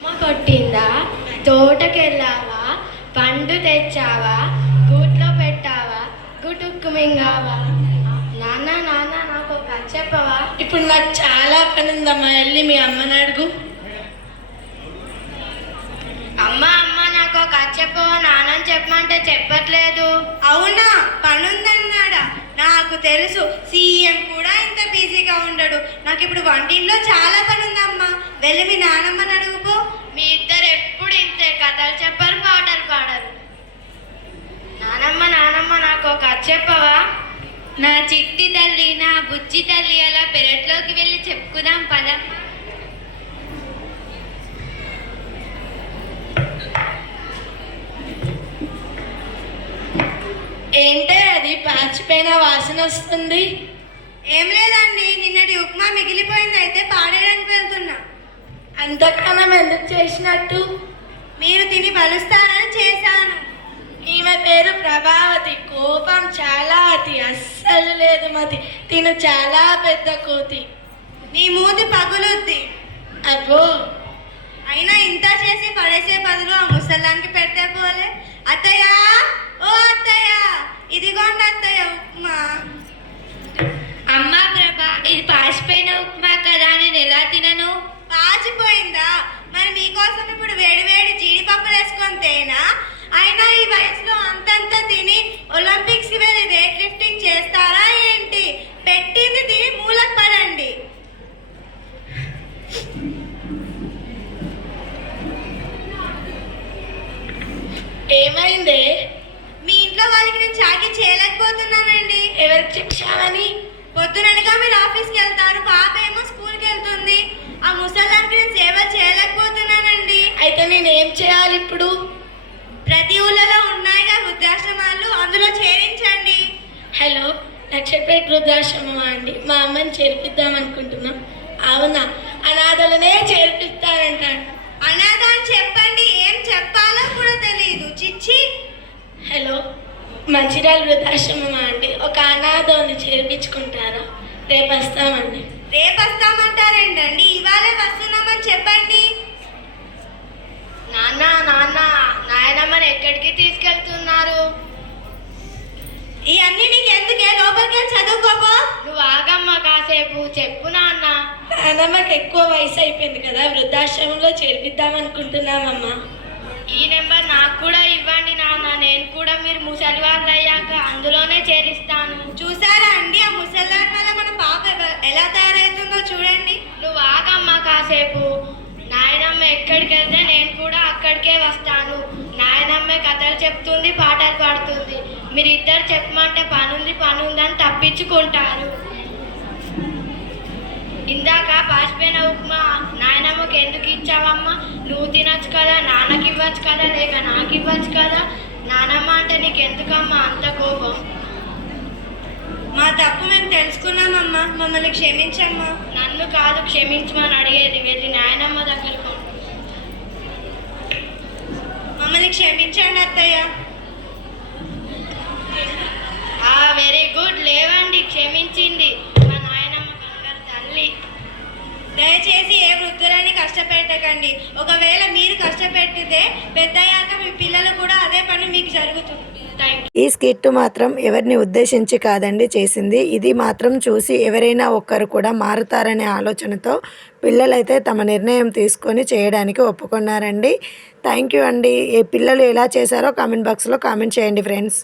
అమ్మ కొట్టిందా? తోటకెళ్ళావా? పండు తెచ్చావా? గూట్లో పెట్టావా? గుటుక్కు మింగావా? నాన్న నాన్న నాకు ఒక కథ చెప్పవా? ఇప్పుడు నాకు చాలా పని ఉందమ్మా, వెళ్ళి మీ అమ్మని అడుగు. అమ్మ అమ్మ నాకు ఒక కథ చెప్పవా? నాన్నని చెప్పమంటే చెప్పట్లేదు. అవునా, పనుందన్నాడా? నాకు తెలుసు, సీఎం కూడా ఇంత బిజీగా ఉండడు. నాకు ఇప్పుడు వంటింట్లో చాలా పని ఉందమ్మా, వెళ్ళి మీ నానమ్మని అడుగుపో. మీ ఇద్దరు ఎప్పుడు ఇంతే, కథలు చెప్పరు, పాటలు పాడరు. నానమ్మ నానమ్మ నాకు ఒక కథ చెప్పవా? నా చిట్టి తల్లి, నా బుజ్జి తల్లి, అలా పెరట్లోకి వెళ్ళి చెప్పుకుందాం పదమ్మ. ఏంటే అది పాచిపోయిన వాసన వస్తుంది? ఏం లేదండి, నిన్నటి ఉప్మా మిగిలిపోయింది, అయితే పాడేయడానికి వెళ్తున్నా. అంతకన్నా ఎందుకు చేసినట్టు? మీరు తిని బలుస్తారని చేశాను. ఈమె పేరు ప్రభావతి, కోపం చాలా అతి, అస్సలు లేదు మతి. తిను చాలా పెద్ద కోతి. నీ మూతి పగులుద్ది. అబ్బో, అయినా ఇంత చేసి పడేసే బదులు ఆ ముసలానికి పెడితే పోలే. అత్తయ్య, ఓ అత్తయ్య, ఇదిగోండి అత్తయ్య ఉప్మా. అమ్మా ప్రభా, ఇది పాసిపోయిన ఉప్మా కదా, నేను ఎలా తినను? పాచిపోయిందా? మరి మీకోసం ఇప్పుడు వేడి వేడి జీడిపప్పులు వేసుకొని తేనా? అయినా ఈ వయసులో అంతంత తిని ఒలింపిక్స్కి వెళ్ళి వెయిట్ లిఫ్టింగ్ చేస్తారా ఏంటి? పెట్టింది తిని మూలకు పడండి. ఏమైందే? మీ ఇంట్లో వాళ్ళకి నేను చాకీ చేయలేకపోతున్నానండి. ఎవరికి చెప్పావని? పొద్దుననగా మీరు ఆఫీస్కి వెళ్తారు, పాప ఏమో స్కూల్కి వెళ్తుంది. ఆ ముసలానికి నేను సేవ చేయలేకపోతున్నానండి. అయితే నేనేం చేయాలి ఇప్పుడు? ప్రతి ఊళ్ళలో ఉన్నాయిగా వృద్ధాశ్రమాలు, అందులో చేరించండి. హలో, లక్షపేట వృద్ధాశ్రమమా అండి? మా అమ్మని చేర్పిద్దాం అనుకుంటున్నాం. అవునా? అనాథలనే చేర్పిస్తారంటాడు. అనాథ అని చెప్పండి, ఏం చెప్పాలో కూడా తెలియదు. చిచ్చి. హలో, మంచిర్యాల వృద్ధాశ్రమమా అండి? ఒక అనాథని చేర్పించుకుంటారా? రేపు వస్తామండి. రేపు వస్తామంటారేంటండి? ఇవాళే వస్తున్నామని చెప్పండి. నాన్న నాన్న నాయనమ్మని ఎక్కడికి తీసుకెళ్తున్నారు? ఇవన్నీ నీకు ఎందుకే? లోపలికి వెళ్ళి చదువుకోపో. నువ్వు ఆగమ్మ కాసేపు, చెప్పు నాన్న. నాన్నమ్మకి ఎక్కువ వయసు అయిపోయింది కదా, వృద్ధాశ్రమంలో చేర్పిద్దాం అనుకుంటున్నామమ్మా. ఈ నెంబర్ నాకు కూడా ఇవ్వండి నాన్న, నేను కూడా మీరు ముసలి వాళ్ళు అయ్యాక అందులోనే చేరిస్తాను. చూసారా అండి, ఆ ముసలాన్ వల్ల మన పాప ఎలా తయారవుతుందో చూడండి. నువ్వు ఆగమ్మ కాసేపు. నాయనమ్మ ఎక్కడికి వెళ్తే నేను కూడా అక్కడికే వస్తాను. నాయనమ్మ కథలు చెప్తుంది, పాటలు పాడుతుంది. మీరిద్దరు చెప్పమంటే పనుంది పనుందని తప్పించుకుంటారు. ఇందాక పాసిపోయిన ఉప్మా నాయనమ్మకి ఎందుకు ఇచ్చావమ్మా? నువ్వు తినచ్చు కదా, నాన్నకి ఇవ్వచ్చు కదా, లేక నాకు ఇవ్వచ్చు కదా. నానమ్మ అంటే నీకు ఎందుకమ్మా అంత కోపం? మా తప్పు మేము తెలుసుకున్నామమ్మా, మమ్మల్ని క్షమించమ్మా. నన్ను కాదు క్షమించమని అడిగేది, వెళ్ళి నాయనమ్మ దగ్గరకు. మమ్మల్ని క్షమించండి అత్తయ్య. వెరీ గుడ్, లేవండి, క్షమించింది మా నాయనమ్మ బంగారు తల్లి. దయచేసి ఏ వృద్ధులని కష్టపెట్టకండి. ఒకవేళ మీరు కష్టపెట్టితే పెద్దయ్యాక మీ పిల్లలు కూడా అదే పని మీకు జరుగుతుంది. ఈ స్కిట్ మాత్రం ఎవరిని ఉద్దేశించి కాదండి చేసింది. ఇది మాత్రం చూసి ఎవరైనా ఒక్కరు కూడా మారుతారనే ఆలోచనతో పిల్లలైతే తమ నిర్ణయం తీసుకొని చేయడానికి ఒప్పుకున్నారండి. థ్యాంక్ యూ అండి. ఈ పిల్లలు ఎలా చేశారో కామెంట్ బాక్స్లో కామెంట్ చేయండి ఫ్రెండ్స్.